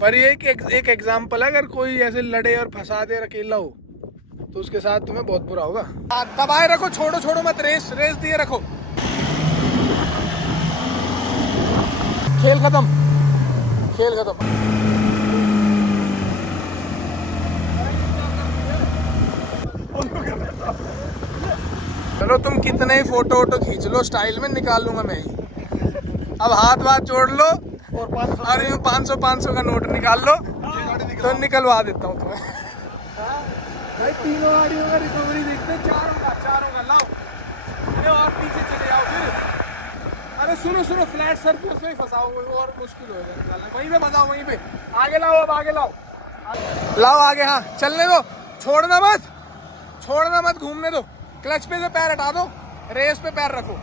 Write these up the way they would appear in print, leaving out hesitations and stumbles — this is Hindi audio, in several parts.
पर ये एक एग्जाम्पल है, अगर कोई ऐसे लड़े और फंसा दे अकेला हो तो उसके साथ तुम्हें बहुत बुरा होगा। दबाए रखो, छोड़ो छोड़ो मत, रेस दिए रखो। खेल खत्म। चलो तुम कितने ही फोटो खींच लो, स्टाइल में निकाल लूंगा मैं ही। अब हाथ जोड़ लो और 500 का नोट निकाल लो तो निकलवा देता हूँ तुम्हें। भाई तीनों गाड़ियों का रिकवरी देखते हैं, चारों का लाओ और पीछे चले जाओ फिर। अरे सुनो फ्लैट सरफेस में फंसाओ और मुश्किल हो जाएगा। वहीं पे फंसाओ, वहीं पे आगे लाओ, अब आगे लाओ आगे। हाँ चलने दो, छोड़ना मत, घूमने दो। क्लच पे से पैर हटा दो, रेस पे पैर रखो।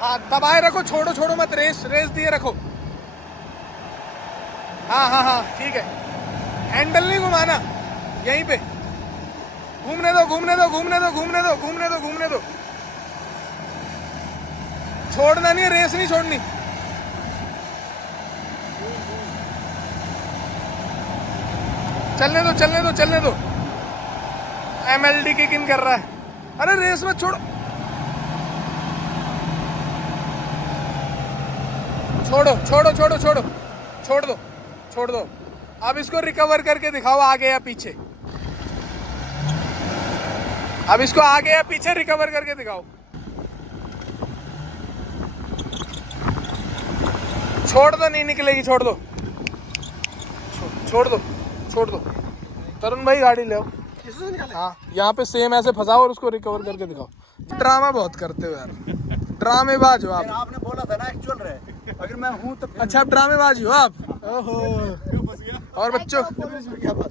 हाँ दबाए रखो, छोड़ो मत, रेस दिए रखो। हाँ ठीक है। हैंडल नहीं घुमाना, यहीं पे घूमने दो। छोड़ना नहीं, रेस नहीं छोड़नी। चलने दो। MLD किक इन कर रहा है। अरे रेस में छोड़ दो। अब इसको रिकवर करके दिखाओ, आगे या पीछे। रिकवर करके दिखाओ। छोड़ दो, नहीं निकलेगी, छोड़ दो। तरुण भाई गाड़ी ले आओ। हाँ यहाँ पे सेम ऐसे फंसाओ और उसको रिकवर करके दिखाओ। ड्रामा बहुत करते हो यार, ड्रामेबाज हो आप। आपने बोला था ना एक्चुअल रहे, अगर मैं हूँ तो अच्छा आप ड्रामेबाज हो आप। ओहो। और बच्चों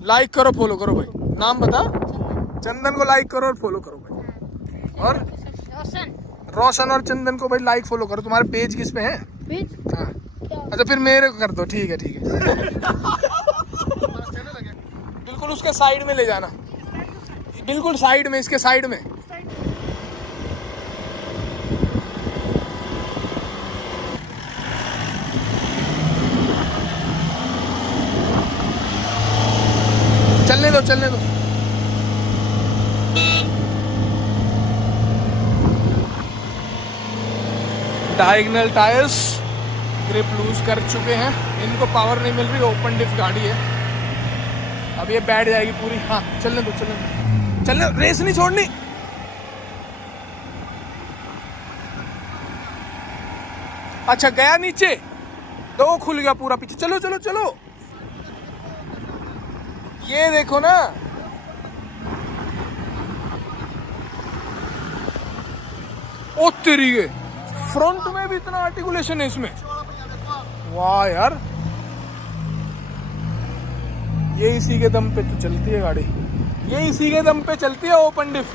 लाइक करो, फॉलो करो भाई। नाम बता। चंदन को लाइक करो और फॉलो करो भाई। और रोशन और चंदन को भाई लाइक फॉलो करो। तुम्हारे पेज किस पे है? हाँ अच्छा फिर मेरे को कर दो। ठीक है बिल्कुल उसके साइड में ले जाना, बिल्कुल साइड में, इसके साइड में। चलने दो। डायगोनल टायर्स ग्रिप लूज कर चुके हैं, इनको पावर नहीं मिल रही, ओपन डिफ गाड़ी है। अब ये बैठ जाएगी पूरी। हाँ चलने दो, रेस नहीं छोड़नी। अच्छा गया नीचे, दो खुल गया पूरा पीछे। चलो ये देखो ना, ओ तेरी के फ्रंट में भी इतना आर्टिकुलेशन है इसमें। वाह यार, ये इसी के दम पे तो चलती है गाड़ी, ओपन डिफ।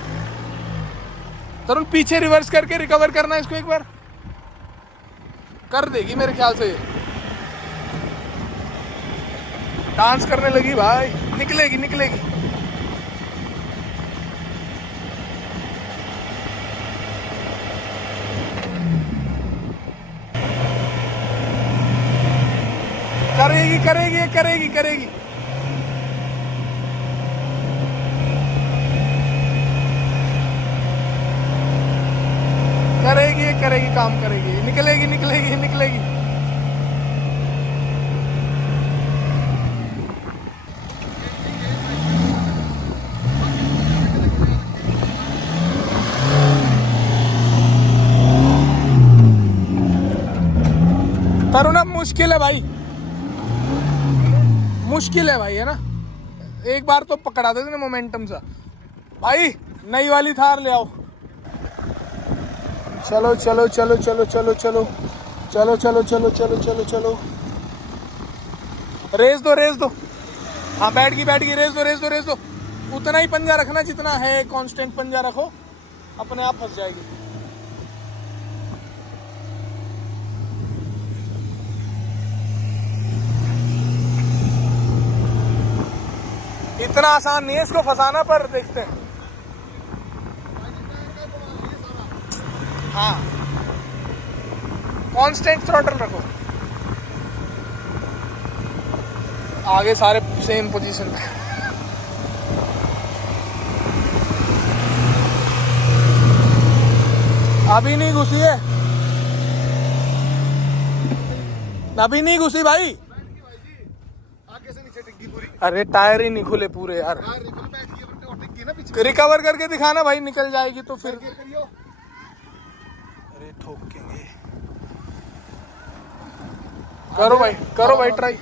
तरुण पीछे रिवर्स करके रिकवर करना इसको, एक बार कर देगी मेरे ख्याल से। डांस करने लगी भाई, निकलेगी। करेगी। काम करेगी, निकलेगी। तरुण अब मुश्किल है भाई, है ना। एक बार तो पकड़ा देते ना मोमेंटम सा भाई। नई वाली थार ले आओ। चलो। रेस दो। हाँ बैठ गई, रेस दो। उतना ही पंजा रखना जितना है, कांस्टेंट पंजा रखो, अपने आप फंस जाएगी। इतना आसान नहीं है इसको फंसाना, पर देखते हैं। हाँ कांस्टेंट थ्रॉटल रखो। आगे सारे सेम पोजीशन पे। अभी नहीं घुसी है, अभी नहीं घुसी भाई। आगे से नीचे टिक्की पूरी। अरे टायर ही नहीं खुले पूरे यार। रिकवर करके दिखाना भाई, निकल जाएगी तो फिर। अरे ठोकेंगे। करो भाई ट्राई।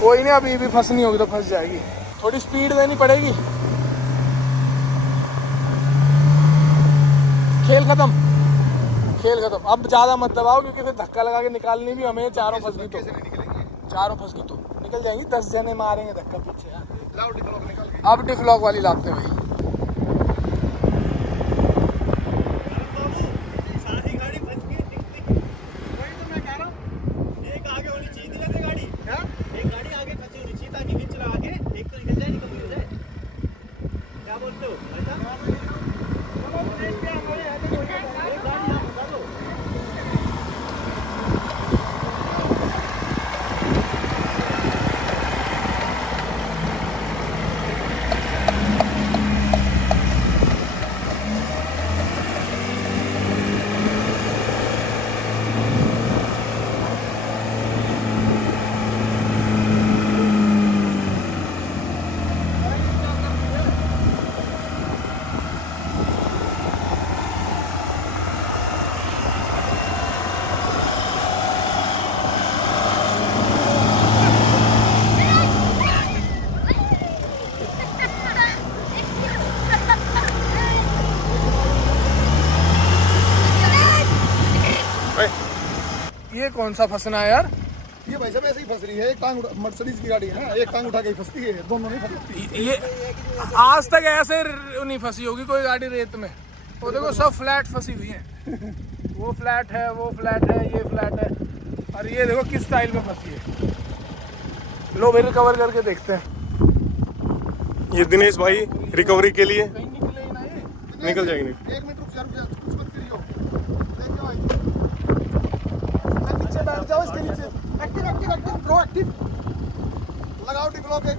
कोई नहीं, अभी भी फंसनी होगी तो फंस जाएगी, थोड़ी स्पीड देनी पड़ेगी। खेल खत्म। अब ज्यादा मत दबाओ क्योंकि फिर धक्का लगा के निकालनी भी हमें। चारों फंस गई तो निकल जाएंगी। 10 जने मारेंगे धक्का पीछे। अब डिफलॉक वाली लाते हैं भाई। ये कौन सा फंसना है यार? ये भाई साहब ऐसे ही फंस रही है। एक टांग मर्सिडीज की गाड़ी है ना, एक टांग उठा के फंसती है, दोनों नहीं फंसती। ये आज तक ऐसे नहीं फंसी होगी कोई गाड़ी रेत में। वो देखो सब फ्लैट फंसी हुई है। वो फ्लैट है, वो फ्लैट है, ये फ्लैट है, और ये देखो किस स्टाइल में फंसी है। लो भाई रिकवर करके देखते हैं। ये दिनेश भाई रिकवरी के लिए कहीं निकले ही ना ये। निकल जाएंगे। 1 मिनट रुक जा, कुछ मत करियो। देखो भाई, नीचे बैठ जाओ, इसके नीचे। एक्टिव प्रोएक्टिव लगाओ डिब्लॉक एक।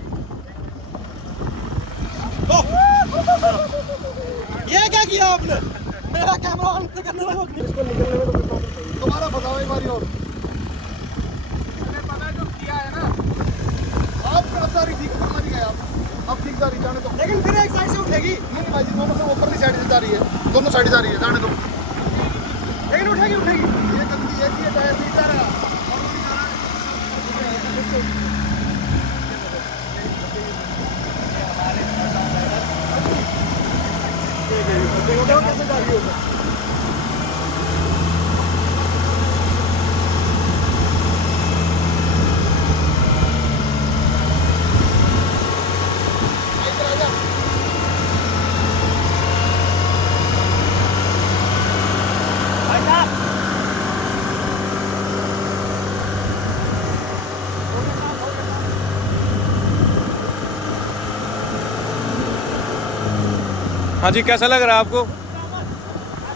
ये क्या किया आपने? मेरा कैमरा ऑन करने लगा। इसको निकलने में तो दोबारा फंसाओ एक बारी और। इसने पता जो किया है ना। आप सारी ठीक करना नहीं गए आप। अब ठीक जा रही, जाने दो। लेकिन फिर एक साइड से उठेगी। नहीं भाई जी, दोनों से ऊपर की साइड से जा रही है, दोनों साइड जा रही है, जाने दो। लेकिन उठेगी। ये गंदी है, ये टायर नहीं जा रहा। कैसे जा रही होगा? हाँ जी, कैसा लग रहा है आपको?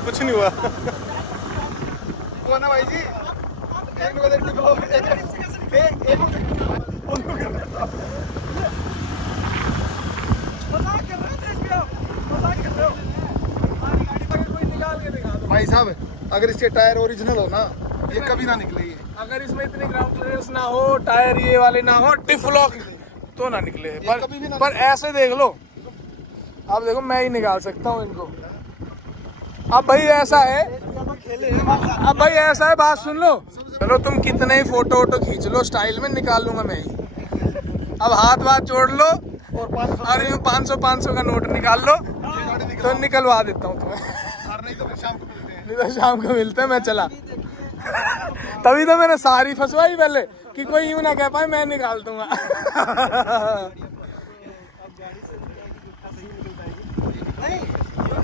कुछ नहीं हुआ। हुआ ना भाई जी। एक मिनट डिब्लॉक एक भाई साहब, अगर इसके टायर ओरिजिनल हो ना, ये कभी ना निकले। ये अगर इसमें इतनी ग्राउंड क्लियरेंस ना हो, टायर ये वाले ना हो, डिफलॉक तो ना निकले। कभी भी ना पर ऐसे देख लो। अब देखो मैं ही निकाल सकता हूँ इनको। अब भाई ऐसा है, बात सुन लो। चलो तुम कितने ही फोटो वोटो खींच लो, स्टाइल में निकाल लूंगा मैं ही। अब हाथ जोड़ लो और 500 और 500 का नोट निकाल लो तो निकलवा देता हूँ तुम्हें। नहीं तो फिर शाम को मिलते हैं। नहीं तो शाम को मिलते हैं, मैं चला। तभी तो मैंने सारी फंसवाई पहले कि कोई यूं ना कह पाए मैं निकाल दूंगा। नहीं,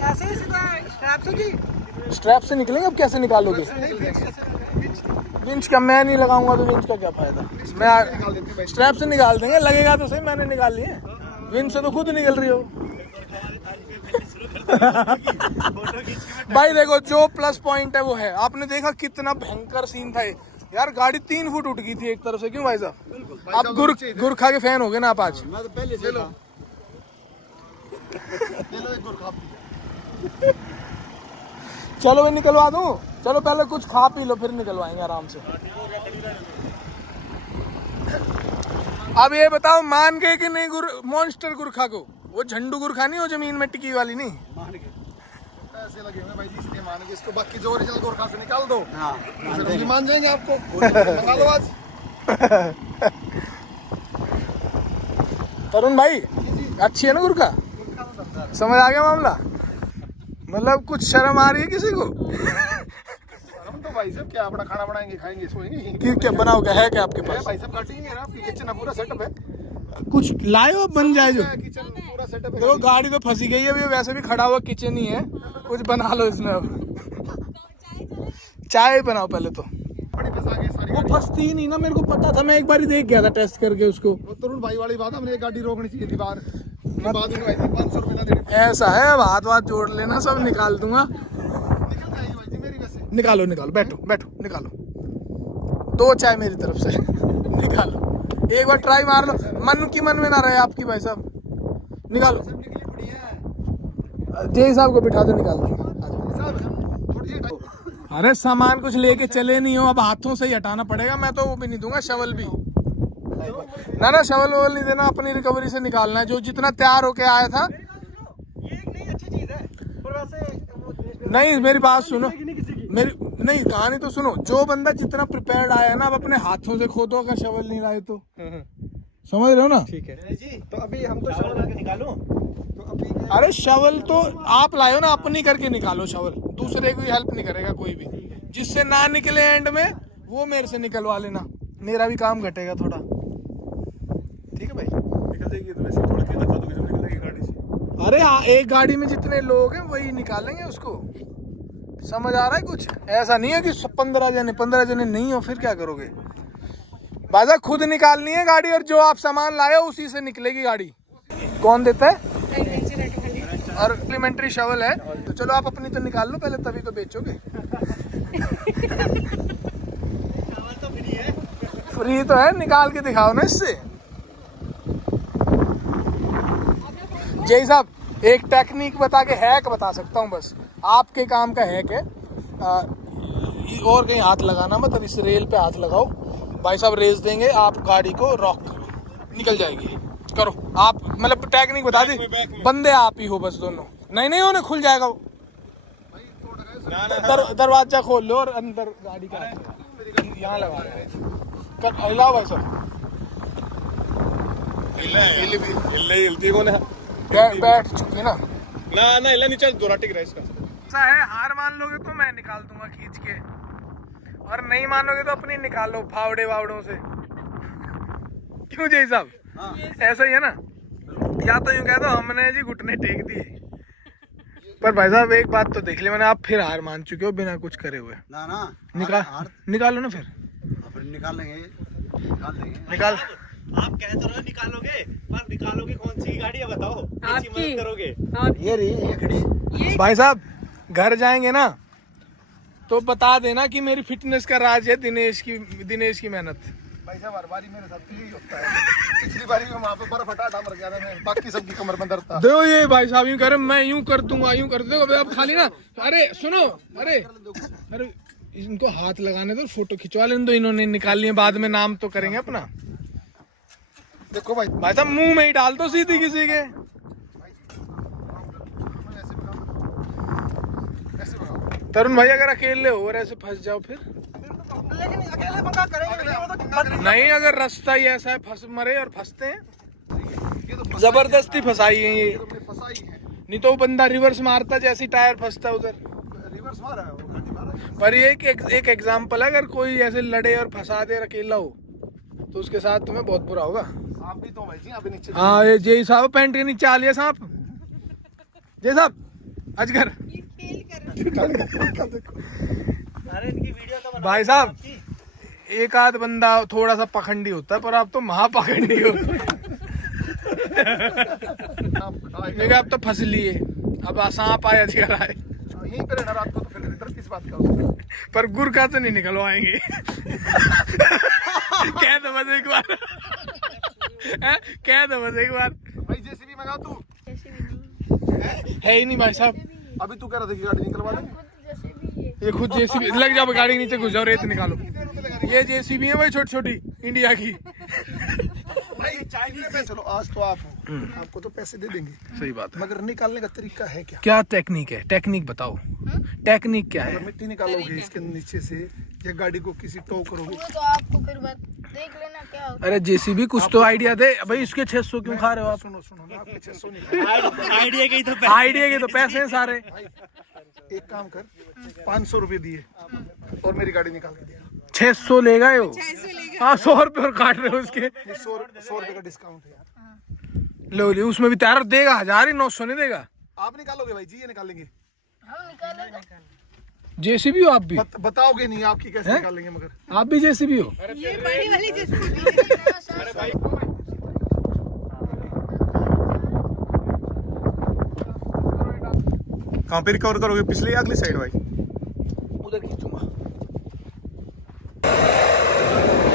ऐसे ही सीधा स्ट्रैप से जी। स्ट्रैप से निकलेंगे। अब कैसे निकालोगे? विंच का मैं नहीं लगाऊंगा तो विंच का क्या फायदा? मैं स्ट्रैप से निकाल देंगे, लगेगा तो सही। मैंने निकाल लिए, विंच से तो खुद निकल रही हो। भाई देखो जो प्लस पॉइंट है वो है, आपने देखा कितना भयंकर सीन था ये यार, गाड़ी 3 फुट उठ गई थी एक तरफ से। क्यों भाई साहब, आप गुरखा के फैन हो गए ना आप आज? मैं तो पहले से था। चलो मैं निकलवा दूं, चलो पहले कुछ खा पी लो फिर निकलवाएंगे आराम से। अब ये बताओ मान गए कि नहीं मॉन्स्टर गुरखा को? वो झंडू गुरखा नहीं, वो जमीन में टिकी वाली नहीं। पैसे लगे हुए भाई जी, इसलिए मान के इसको, बाकी जो ओरिजिनल गोरखा से निकाल दो। हाँ, फिर मान जाएंगे आपको। मंगा लो आज। तरुण भाई अच्छी है ना गुरखा? समझ आ गया मामला? मतलब कुछ शर्म आ रही है किसी को? हम तो भाई साहब क्या अपना खाना बनाएंगे, खाएंगे, सोएंगे। क्या बनाओ, क्या है क्या आपके पास? भाई साहब काटेंगे ना, आपकी किचन है, पूरा सेटअप है। कुछ लाए हो बन जाए जो। किचन पूरा सेटअप है। देखो गाड़ी तो फंसी गई है अभी, वैसे भी खड़ा हुआ किचन ही है, कुछ बना लो इसमें। अब चाय बनाओ पहले तो। बड़ी फंसा गई सारी। वो फंसती ही नहीं ना, मेरे को पता था, मैं एक बार ही देख गया था टेस्ट करके उसको। वो तरुण भाई वाली बात, हमने एक गाड़ी रोकनी चाहिए थी बाहर। बाद में भाई 500 रुपए ना देने। ऐसा है, अब हाथ वाथ जोड़ लेना, सब निकाल दूंगा। निकल जाएगी भाई जी मेरी वैसे। निकालो निकालो, बैठो बैठो, निकालो 2 चाय मेरी तरफ से। निकालो एक बार ट्राई मार लो, मन की मन में ना रहे आपकी भाई साहब। निकालो, जय साहब को बिठा दो, निकाल दो। अरे सामान कुछ लेके चले नहीं हो, अब हाथों से ही हटाना पड़ेगा। मैं तो वो भी नहीं दूंगा, शवल भी ना शवल ववल नहीं देना, अपनी रिकवरी से निकालना है। जो जितना तैयार होके आया था। ये एक नई अच्छी चीज है, पर वैसे नहीं मेरी बात सुनो, मेरी नहीं कहानी तो सुनो। जो बंदा जितना प्रिपेयर्ड आया ना, अब अपने हाथों से खोदो, अगर शवल नहीं लाए तो। समझ रहे हो ना? ठीक है जी। तो अभी हम तो शवल करके निकालो। तो अभी अरे शवल तो आप लाए हो ना, अपनी करके निकालो शवल, दूसरे की हेल्प नहीं करेगा कोई भी। जिससे ना निकले एंड में, वो मेरे से निकलवा लेना, मेरा भी काम घटेगा थोड़ा। ठीक है भाई? निकल जाएगी तो वैसे थोड़ा धक्का दोगे जब निकल जाएगी गाड़ी से। अरे हाँ, एक गाड़ी में जितने लोग हैं वही निकालेंगे उसको। समझ आ रहा है कुछ? ऐसा नहीं है कि 15 जने नहीं हो, फिर क्या करोगे? बाजा खुद निकालनी है गाड़ी, और जो आप सामान लाए हो उसी से निकलेगी गाड़ी। कौन देता है? और एलिमेंट्री शवल है, तो चलो आप अपनी तो निकाल लो पहले, तभी तो बेचोगे। फ्री तो है, निकाल के दिखाओ ना इससे। जय साहब एक टेक्निक बता के, हैक बता सकता हूँ बस, आपके काम का हैक है। और कहीं हाथ लगाना मत, अब इस रेल पे हाथ लगाओ, भाई साहब रेस देंगे, आप गाड़ी को रॉक करो, निकल जाएगी। करो आप, मतलब टेक्निक बता दी, बंदे आप ही हो बस दोनों। नहीं उन्हें खुल जाएगा वो। दरवाजा खोल लो और अंदर गाड़ी का यहाँ लगा कर हिलाओ भाई साहब। हिलती कौन है? बैठ चुके ना ना हिला नीचे दोरा टिक रहा है इसका। ऐसा है, हार मान लोगे तो मैं निकाल दूंगा खींच के, और नहीं मानोगे तो अपनी निकाल लो फावड़े वावड़ों से। क्यों जय साहब? ऐसा ही है ना? या तो यूं कह दो हमने जी घुटने टेक दिए। पर भाई साहब एक बात तो देख ली मैंने, आप फिर हार मान चुके हो बिना कुछ करे हुए। ना निकालो ना फिर। निकाल देंगे। निकाल। आप कह तो रहे निकालोगे, पर निकालोगे कौन सी गाड़ी है बताओ? आपकी मदद करोगे? ये रही, ये खड़ी। भाई साहब घर जाएंगे ना तो बता देना कि मेरी फिटनेस का राज है दिनेश की मेहनत। भाई साहब हर बारी मेरे साथ तो यही होता है। पिछली बारी में वहाँ पे बर्फ हटा मर गया था मैं, बाकी सबकी कमर में दर्द था। देखो ये भाई साहब यूं कह रहे, मैं यूं कर दूंगा, यूं कर दूंगा। अब खाली ना, अरे सुनो, अरे इनको हाथ लगाने दो, फोटो खिंचवा लेने दो, इन्होंने निकाली है, बाद में नाम तो करेंगे अपना। देखो भाई साहब मुंह में ही डाल दो सीधी किसी के। तरुण भाई अगर अकेले हो और ऐसे फंस जाओ फिर? लेकिन अकेले पंगा करेंगे नहीं, अगर रास्ता ही ऐसा है फंस मरे और फंसते हैं, जबरदस्ती फंसाई है ये। फंसाई है, नहीं तो वो बंदा रिवर्स मारता जैसे टायर फंसता उधर। रिवर्स मारा है वो, गाड़ी मारा है। पर ये एक एग्जाम्पल है, अगर कोई ऐसे लड़े और फंसा दे अकेला हो तो उसके साथ तुम्हें बहुत बुरा होगा। आप भी तो भाई जी अभी नीचे। हाँ ये जय साहब पैंट के नीचे आ लिया सांप। जय साहब अजगर। अरे इनकी वीडियो का भाई साहब एक आध बंदा थोड़ा सा पखंडी होता है, पर आप तो महापखंडी हो। आप तो फंस लिए, अब सांप आया चिकर आए यहीं पे रहना रात को, तो फिर इधर किस बात का होगा? पर गुर का तो नहीं निकलवाएंगे। कह दो बस एक बार। हैं? कह दो बस एक बार। भाई जेसीबी मंगा तू। है ही नहीं भाई साहब। अभी तू कह रहा था कि गाड़ी निकलवा देंगे। ये खुद जेसीबी लग जाओ, गाड़ी के नीचे घुस जाओ, रेत निकालो। ये जेसीबी है भाई छोटी छोटी इंडिया की। भाई चाय चलो आज तो आप हो, आपको तो पैसे दे देंगे, सही बात है। मगर निकालने का तरीका है क्या? क्या टेक्निक है? टेक्निक बताओ, टेक्निक क्या अगर है? मिट्टी निकालोगे इसके नीचे से या गाड़ी को किसी टो करोगे? वो तो आपको फिर बात देख लेना क्या होता अरे जेसीबी कुछ तो आइडिया दे भाई। इसके 600 क्यों खा रहे हो आप? सुनो सुनो ना, आपके 600 नहीं। आइडिया के तो पैसे हैं सारे। एक काम कर, 500 रुपए दिए और मेरी गाड़ी निकाल के दिया। 600 लेगा यो। हाँ 100 रुपए और काट रहे हो उसके। 100 रुपए का डिस्काउंट है यार। लो ले, उसमें भी तैयार देगा 1000 ही, 900 नहीं देगा। आप निकालोगे भाई जी? ये निकालेंगे? हम निकालेगा। जेसीबी हो आप भी? बताओगे नहीं आपकी कैसे निकालेंगे, मगर आप भी जेसीबी हो? ये बड़ी वाली जेसीबी। कहाँ पे रिकवर करोगे, पिछले या अगली साइड भाई? उधर खींचूंगा।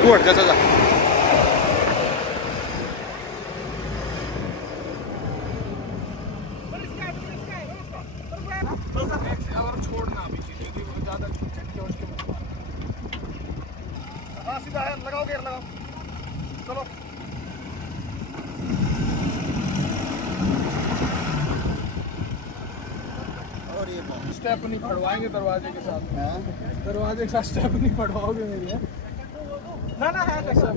तू हट जा। और छोड़ना अभी चीजें भी ज्यादा हाँ सीधा है, लगाओ गेयर लगाओ, चलो। और ये स्टेप नहीं पड़वाएंगे दरवाजे के साथ। दरवाजे के साथ स्टेप नहीं पड़वाओगे मेरी? है ना ना है कैसा?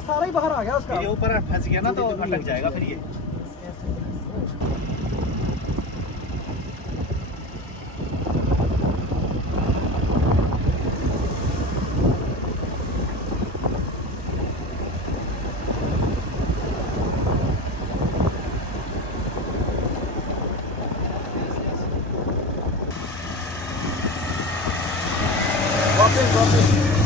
सारा ही बाहर आ गया उसका। ये ऊपर फंस गया ना तो अटक जाएगा फिर ये। वापस